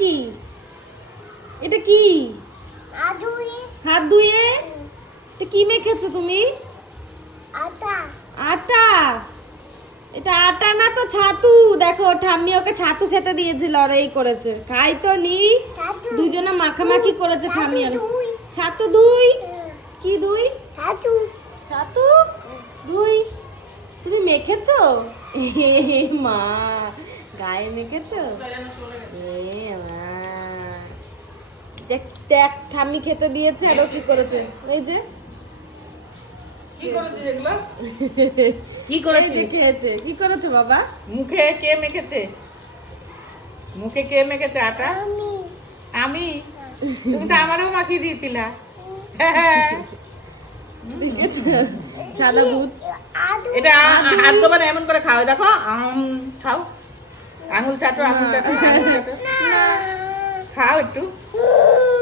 কি এটা কি হাত ধুয়ে এটা কি মেখেছো তুমি? আটা। এটা আটা না তো ছাতু। দেখো ঠাম্মি ওকে ছাতু খেতে দিয়েছিল আর এই করেছে, খাই তো নি। দুজনে মাখামাখি করেছে ঠাম্মি আর ছাতু। দুই কি দুই ছাতু দুই তুমি মেখেছো? মা গায়ে মেখেছো? দেখ দেখ ঠাম্মি খেতে দিয়েছে আর ও কি করেছে, এই যে কি করেছিস এগুলো? কি এই যে করেছিস? খেয়েছে। কি করেছো বাবা? মুখে কে মেখেছে? মুখে কে মেখেছে আটা? আমি। তুমি তো আমারও মাখিয়ে দিয়েছিলা। দেখেছো? সাদা বুট। এটা হাত দোবারে এমন করে খাও, দেখো খাও, আঙুল চাটো, আঙুল চাটো, আঙুল চাটো, খাও একটু।